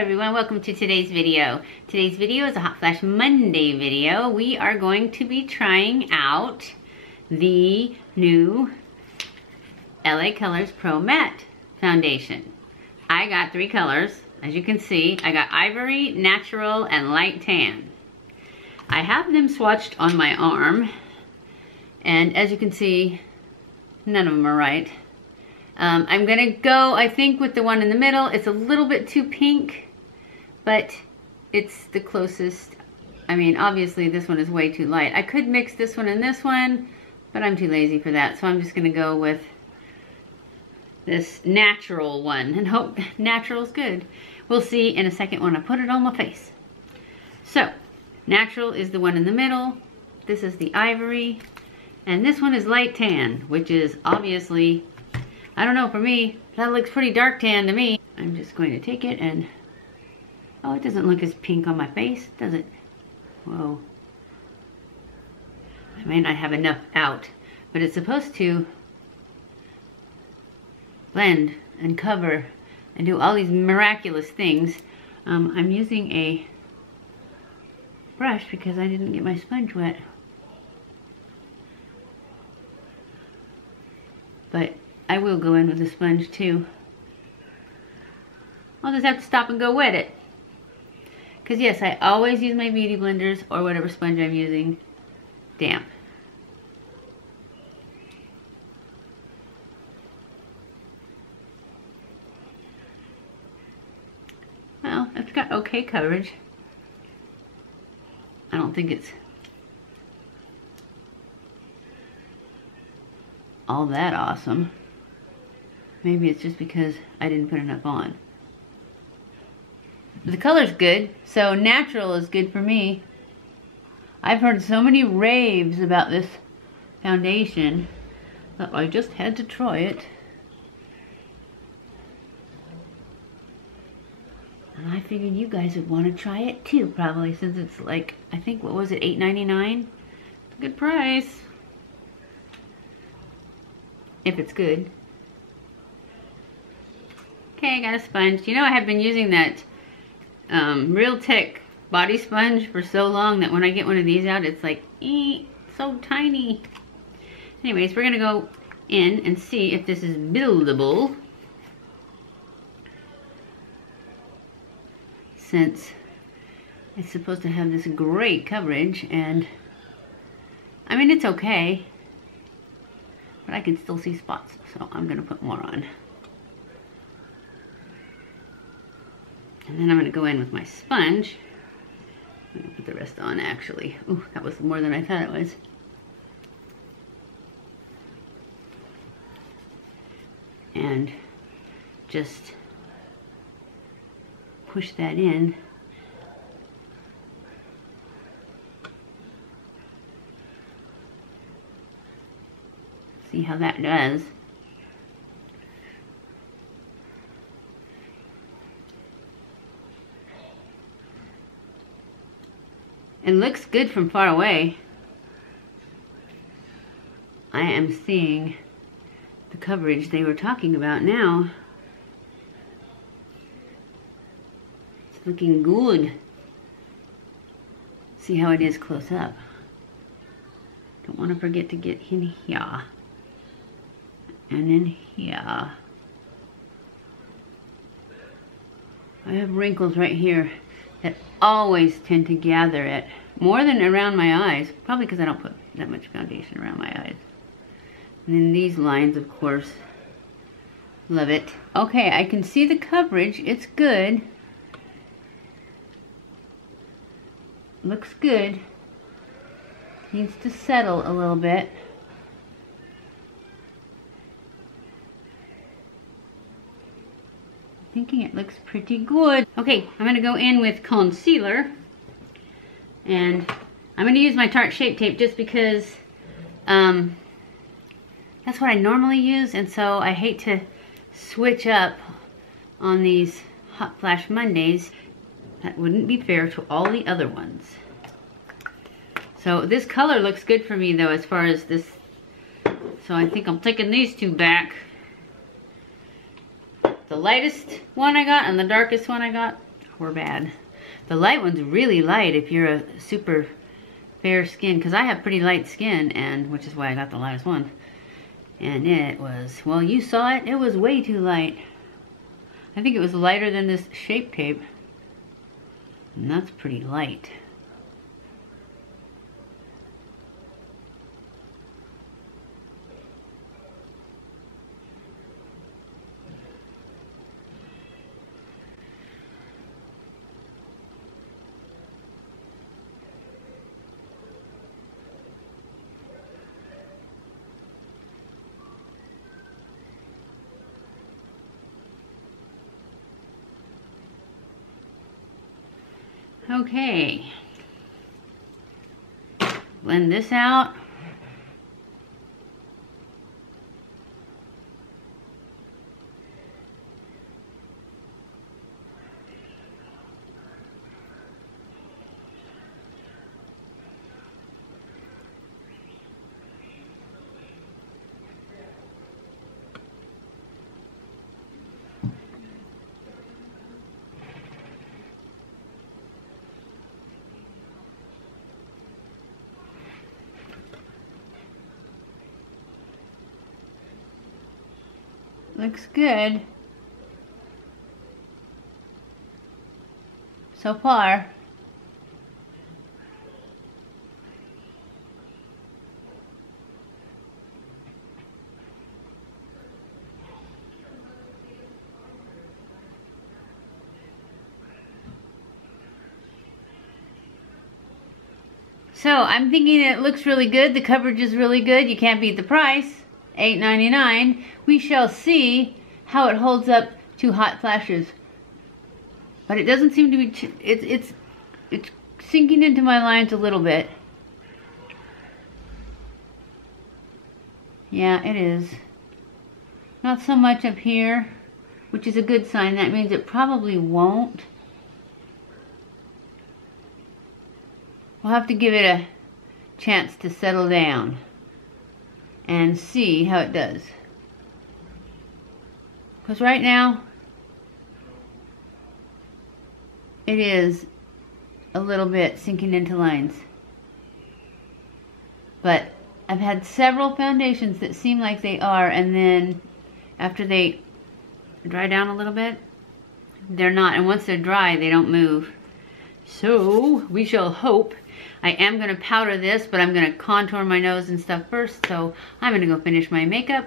everyone, welcome to today's video. Today's video is a Hot Flash Monday video. We are going to be trying out the new LA Colors Pro Matte Foundation. I got 3 colors. As you can see, I got Ivory, Natural, and Light Tan. I have them swatched on my arm, and as you can see, none of them are right. I'm gonna go, I think, with the one in the middle. It's a little bit too pink, but it's the closest. I mean, obviously this one is way too light. I could mix this one and this one, but I'm too lazy for that. So I'm just gonna go with this natural one and hope natural's good. We'll see in a second when I put it on my face. So, natural is the one in the middle. This is the Ivory. And this one is Light Tan, which is obviously, I don't know, for me, that looks pretty dark tan to me. I'm just going to take it and, oh, it doesn't look as pink on my face, does it? Whoa. I may not have enough out, but it's supposed to blend and cover and do all these miraculous things. I'm using a brush because I didn't get my sponge wet. But I will go in with a sponge too. I'll just have to stop and go wet it. Because yes, I always use my beauty blenders or whatever sponge I'm using damp. Well, it's got okay coverage. I don't think it's all that awesome. Maybe it's just because I didn't put enough on. The color's good, so natural is good for me. I've heard so many raves about this foundation that I just had to try it. And I figured you guys would want to try it too, probably, since it's like, I think, what was it, $8.99? Good price. If it's good. Okay, I got a sponge. You know, I have been using that Real Tech body sponge for so long that when I get one of these out, it's like, so tiny. Anyways, we're gonna go in and see if this is buildable. Since it's supposed to have this great coverage, and I mean, it's okay, but I can still see spots, so I'm gonna put more on. And then I'm gonna go in with my sponge. I'm gonna put the rest on, actually. Ooh, that was more than I thought it was. And just push that in. See how that does. It looks good from far away. I am seeing the coverage they were talking about now. It's looking good. See how it is close up. Don't want to forget to get in here. And in here. I have wrinkles right here that always tend to gather it more than around my eyes, probably because I don't put that much foundation around my eyes. And then these lines, of course, love it. Okay, I can see the coverage. It's good. Looks good. Needs to settle a little bit. Thinking it looks pretty good. Okay, I'm gonna go in with concealer, and I'm gonna use my Tarte Shape Tape just because that's what I normally use, and so I hate to switch up on these Hot Flash Mondays. That wouldn't be fair to all the other ones. So this color looks good for me though, as far as this, so I think I'm taking these 2 back. The lightest one I got and the darkest one I got poor bad. The light one's really light if you're a super fair skin, because I have pretty light skin, and which is why I got the lightest one. And it was, well, you saw it, it was way too light. I think it was lighter than this Shape Tape. And that's pretty light. Okay, blend this out. Looks good so far. So I'm thinking it looks really good. The coverage is really good. You can't beat the price. $8.99. We shall see how it holds up to hot flashes. But it doesn't seem to be, it's sinking into my lines a little bit. Yeah, it is. Not so much up here, which is a good sign. That means it probably won't. We'll have to give it a chance to settle down and see how it does. Because right now, it is a little bit sinking into lines. But I've had several foundations that seem like they are, and then after they dry down a little bit, they're not. And once they're dry, they don't move. So we shall hope. I am going to powder this, but I'm going to contour my nose and stuff first. So I'm going to go finish my makeup,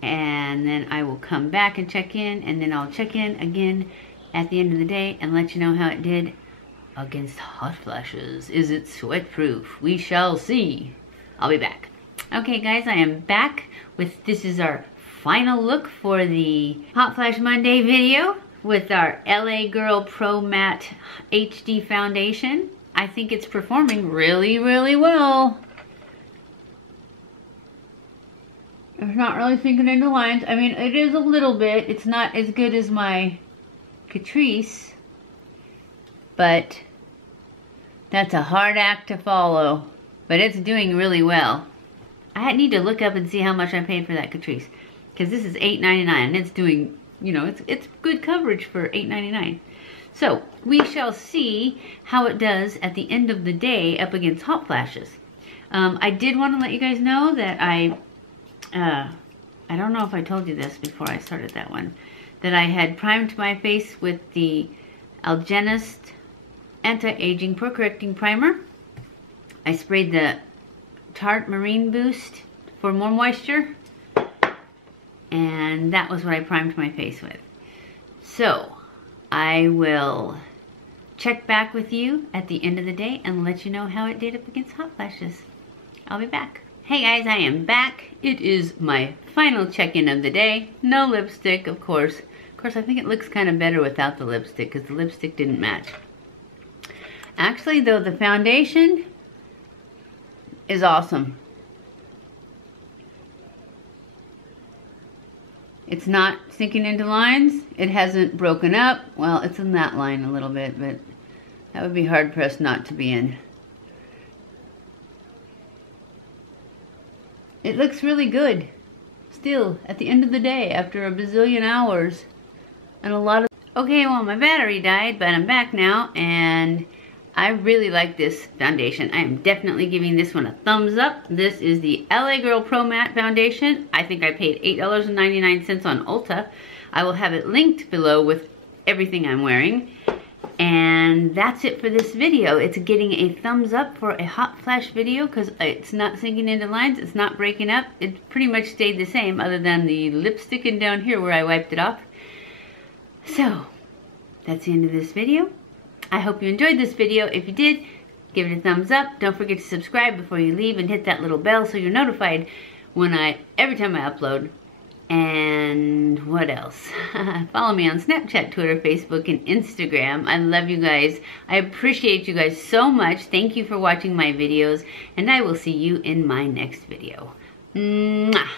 and then I will come back and check in, and then I'll check in again at the end of the day and let you know how it did against hot flashes. Is it sweat proof? We shall see. I'll be back. Okay guys, I am back with, this is our final look for the Hot Flash Monday video with our LA Girl Pro Matte HD foundation. I think it's performing really, really well. It's not really sinking into lines. I mean, it is a little bit. It's not as good as my Catrice, but that's a hard act to follow. But it's doing really well. I need to look up and see how much I paid for that Catrice, because this is $8.99 and it's doing, you know, it's good coverage for $8.99. So we shall see how it does at the end of the day up against hot flashes. I did want to let you guys know that I don't know if I told you this before I started that one, that I had primed my face with the Algenist Anti-Aging Pore Correcting Primer. I sprayed the Tarte Marine Boost for more moisture, and that was what I primed my face with. So I will check back with you at the end of the day and let you know how it did up against hot flashes. I'll be back. Hey guys, I am back. It is my final check-in of the day. No lipstick, of course. Of course, I think it looks kind of better without the lipstick because the lipstick didn't match. Actually, though, the foundation is awesome. It's not sinking into lines. It hasn't broken up. Well, it's in that line a little bit, but that would be hard-pressed not to be in. It looks really good still at the end of the day after a bazillion hours and a lot of... Okay, well my battery died, but I'm back now, and I really like this foundation. I am definitely giving this one a thumbs up. This is the LA Girl Pro Matte Foundation. I think I paid $8.99 on Ulta. I will have it linked below with everything I'm wearing. And that's it for this video. It's getting a thumbs up for a hot flash video because it's not sinking into lines, it's not breaking up. It pretty much stayed the same other than the lip sticking down here where I wiped it off. So, that's the end of this video. I hope you enjoyed this video. If you did, give it a thumbs up. Don't forget to subscribe before you leave and hit that little bell so you're notified when every time I upload. And what else? Follow me on Snapchat, Twitter, Facebook, and Instagram. I love you guys. I appreciate you guys so much. Thank you for watching my videos, and I will see you in my next video. Mwah!